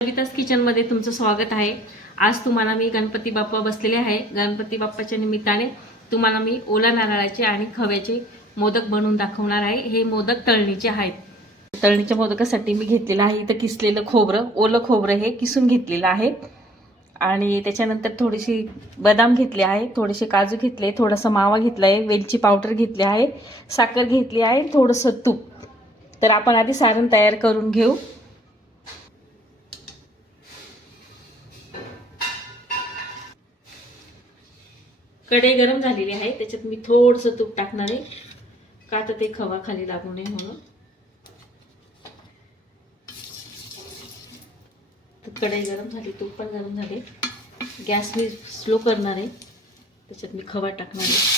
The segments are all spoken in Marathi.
सविता's किचनमध्ये तुमचं स्वागत आहे। आज तुम्हाला मी गणपती बाप्पा बसलेले आहे। गणपती बाप्पाच्या निमित्ताने तुम्हाला मी ओला नारळाचे आणि खव्याचे मोदक बनवून दाखवणार आहे। हे मोदक तळणीचे आहेत। तळणीच्या मोदकासाठी मी घेतलेलं आहे इथं किसलेलं खोबरं, ओलं खोबरं हे किसून घेतलेलं आहे आणि त्याच्यानंतर थोडीशी बदाम घेतले आहे, थोडेसे काजू घेतले, थोडासा मावा घेतला आहे, वेलची पावडर घेतली आहे, साखर घेतली आहे, थोडंसं तूप। तर आपण आधी सारण तयार करून घेऊ। कढई गरम झालेली आहे, त्याच्यात मी थोडंसं तूप टाकणार आहे का तर ते खवा खाली लागू नये म्हणून। तर कढई गरम झाली, तूप पण गरम झाले, गॅस मी स्लो करणार आहे, त्याच्यात मी खवा टाकणार आहे।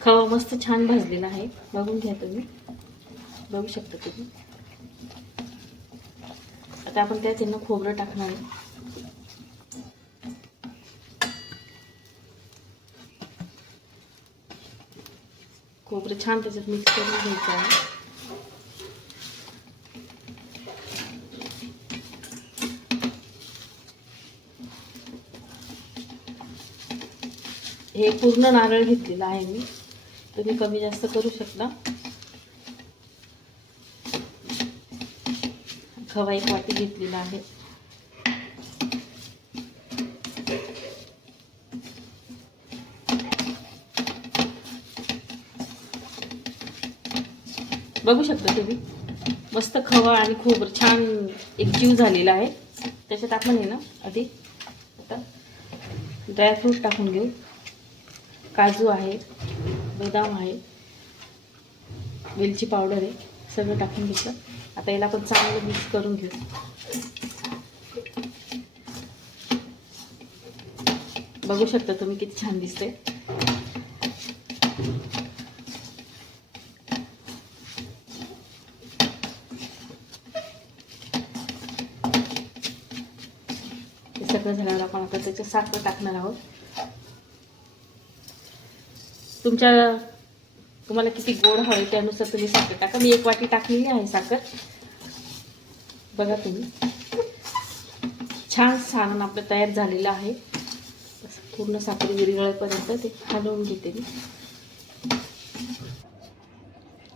खवा मस्त छान भाजलेला आहे, बघून घ्या तुम्ही, बघू शकता तुम्ही। आता आपण त्यात खोबरं टाकणार आहे। खोबरं छान त्याच्यात मिक्स करून घ्यायचं आहे। हे पूर्ण नारळ घेतलेला आहे मी, तुम्ही कमी जास्त करू शकता। खवा एक वाटी घेतलेला आहे। बघू शकता तुम्ही, मस्त खवा आणि खोबरं छान एकजीव झालेला आहे। त्याच्यात आपण आहे ना आधी आता ड्रायफ्रूट टाकून घेऊ। काजू आहे, बदाम आहे, वेलची पावडर आहे, सगळं टाकून घेतलं। आता याला आपण चांगलं मिक्स करून घेऊ। बघू शकता तुम्ही किती छान दिसते। हे सगळं झाल्यावर आपण आता त्याच्यात साखर टाकणार आहोत। तुम्हाला किती गोड हवे त्यानुसार तुम्ही साखर टाका। मी एक वाटी टाकलेली आहे साखर। बघा तुम्ही, छान सारण आपलं तयार झालेलं आहे। पूर्ण साखर विरघळेपर्यंत ते हलवून घेते मी।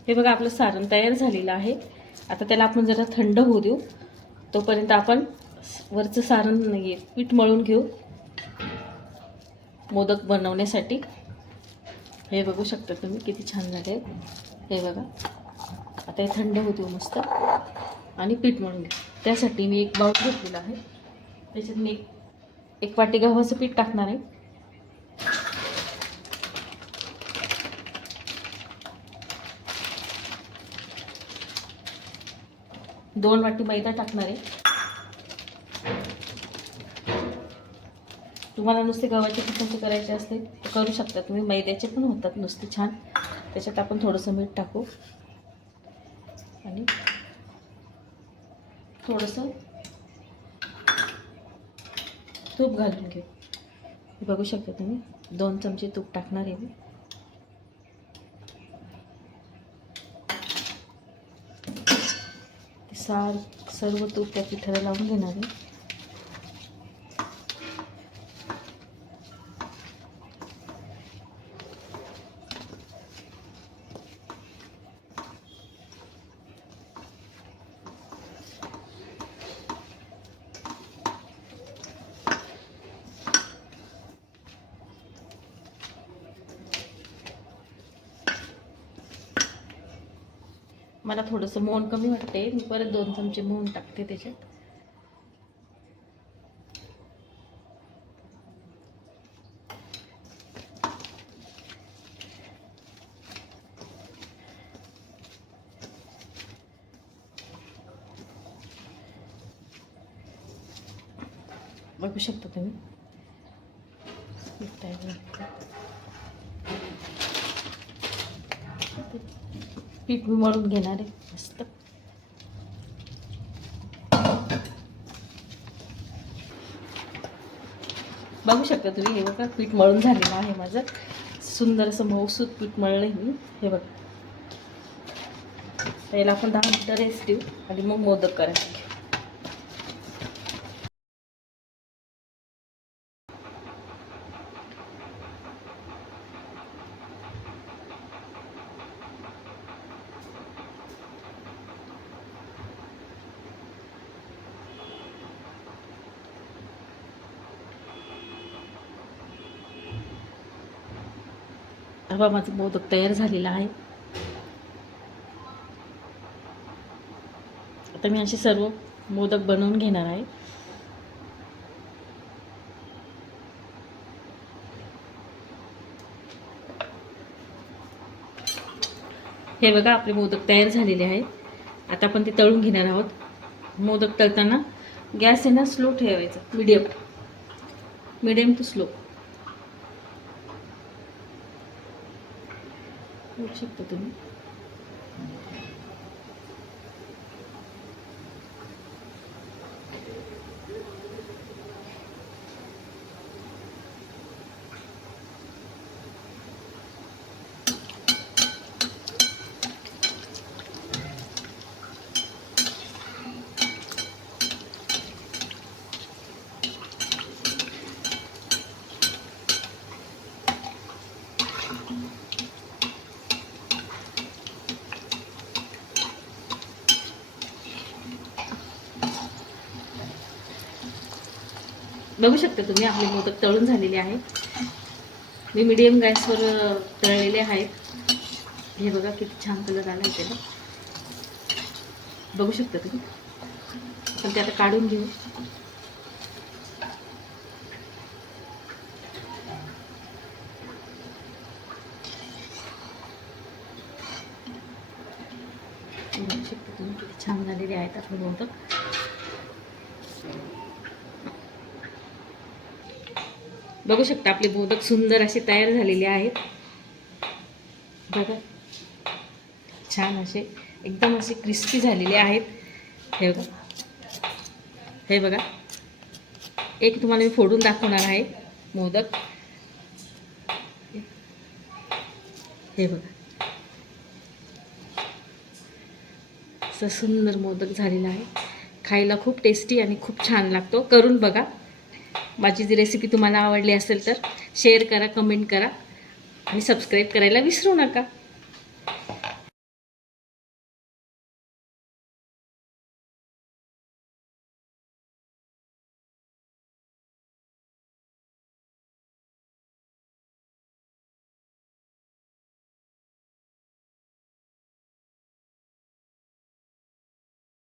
हे बघा आपलं सारण तयार झालेलं आहे। आता त्याला आपण जरा थंड होऊ देऊ, तोपर्यंत आपण वरचं सारण पीठ मळून घेऊ मोदक बनवण्यासाठी। हे बघू शकता तुम्ही किती छान झाले। हे बघा, आता हे थंड होते मस्त आणि पीठ मळून घे। त्यासाठी मी एक बाउल घेतलेला आहे, त्याच्यात मी एक वाटी गव्हाचं पीठ टाकणार आहे। दोन वाटी मैदा टाकणार आहे। तुम्हाला नुसते गव्हाचे पिठाचे करायचे असते तर करू शकता तुम्ही, मैद्याचे पण होतात नुसते छान। त्याच्यात आपण थोडंसं मीठ टाकू आणि थोडंसं तूप घालून घेऊ। बघू शकता तुम्ही, 2 चमचे तूप टाकणार आहे मी। सर्व तूप त्या पिठाला लावून घेणार आहे। मला थोडंसं मोहन कमी वाटते, मी परत 2 चमचे मोहन टाकते त्याच्यात। बघू शकता तुम्ही, पीठ मी मळून घेणार आहे मस्त. बघू शकता तुम्ही, हे बघा पीठ मळून झालेलं आहे माझं. सुंदर असं मऊसूत पीठ मळलं मी. हे बघा, त्याला आपण 10 मिनिटं रेस्ट देऊ आणि मग मोदक करायचे. हवा माझं मोदक तयार झालेला आहे. आता मी असे सर्व मोदक बनवून घेणार आहे. हे बघा आपले मोदक तयार झालेले आहेत. आता आपण ते तळून घेणार आहोत. मोदक तळताना गॅस आहे ना स्लो ठेवायचा, मीडियम टू स्लो. बघू शकता तुम्ही. बघू शकता तुम्ही आपले मोदक तळून झालेले आहेत. मी मीडियम गॅसवर तळलेले आहेत. हे बघा किती छान कलर आला आहे त्याला. बघू शकता तुम्ही. आपण ते आता काढून घेऊ. बघू शकता तुम्ही किती छान झालेले आहेत आपले मोदक. बघू शकता आपले मोदक सुंदर असे तयार झालेले आहेत. बघा छान असे एकदम असे क्रिस्पी झालेले आहेत. हे बघा, हे बघा, एक तुम्हाला मी फोडून दाखवणार आहे मोदक. हे बघा असं सुंदर मोदक झालेला आहे. खायला खूप टेस्टी आणि खूप छान लागतो. करून बघा. माझी जी रेसिपी तुम्हाला आवडली असेल तर शेअर करा, कमेंट करा आणि सबस्क्राईब करायला विसरू नका.